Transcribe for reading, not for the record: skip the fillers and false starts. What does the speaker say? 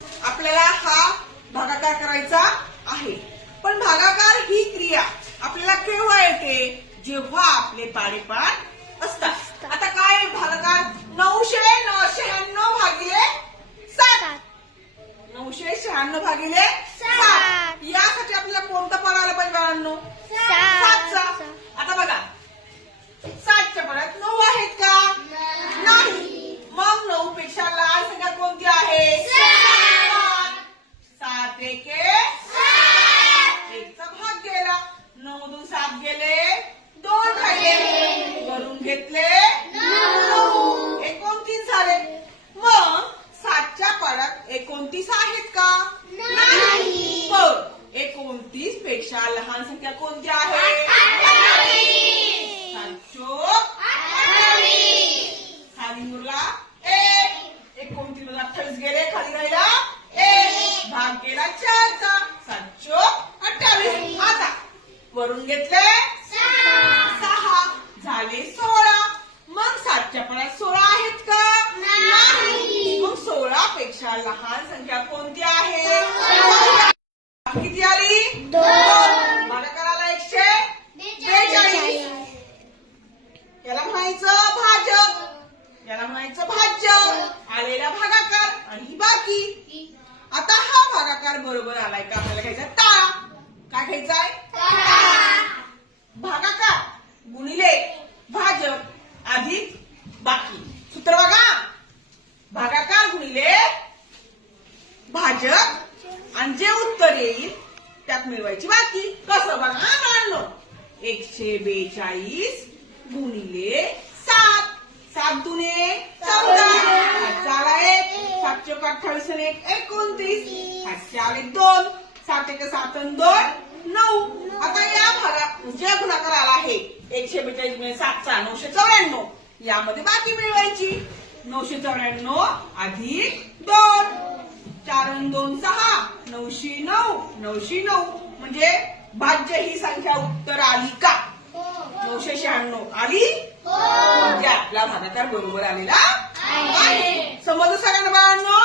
आपल्याला हा भागाकार करायचा आहे. पण भागाकार ही क्रिया आपल्याला केव्हा येते? जेव्हा आपले पाडेपाठ असतात. आता काय भागाकार? 996 भागिले 7. 996 भागिले 7. यासाठी आपल्याला कोणता पाढ आला पाहिजे बाळांनो? 7चा. आता बघा 7च्या पाढ्यात 9 आहेत का? नाही. मग 9 पेक्षा लहान संख्या कोणती आहे? 7 एके 1 चा भाग गेला. 9 मधून 7 गेले, 2 राहिले, वरून घेतले 9, 29 झाले. मग 7च्या पाढ्यात 29 आहेत का? नाही. मग 29 पेक्षा लहान संख्या कोणती आहे? खाली उरला 1. 29 मधून 28 गेले, खाली राहिला 1, भाग गेला 4चा. 728. आता वरून घेतले 6, झाले 16. मग 7च्या पाढ्यात 16 आहेत का? नाही. मग 16 पेक्षा लहान संख्या कोणती आहे? किती आली? 2. भागाकाराला 142. याला म्हणायचं भाजक, याला म्हणायचं भाज्य. आलेला भागाकार आणि ही बाकी. आता हा भागाकार बरोबर आलाय का? आपल्याला घ्यायचा टाळा. काय घ्यायचाय? भागाकार गुणिले भाजक अधिक बाकी. सूत्र बघा, भागाकार गुणिले भाजक आणि जे उत्तर येईल त्यात मिळवायची बाकी. कसं बघा मांडलो? 142 गुणिले 7. 7 दुने 14. चाला 1. 7 चौक 28 आणि 1 29. 7 आले 2. 7 1 7 आणि 2 9. आता या भागात जे गुणाकार आला आहे 142 गुणिले 7चा 994. यामध्ये बाकी मिळवायची. 994 अधिक 2. 4 आणि 2 6. 909. 909 म्हणजे भाज्य ही संख्या उत्तर आली का? 996 आली. म्हणजे आपला भागाकार बरोबर आलेला आहे. समजलं सगळ्यांना बाळांनो?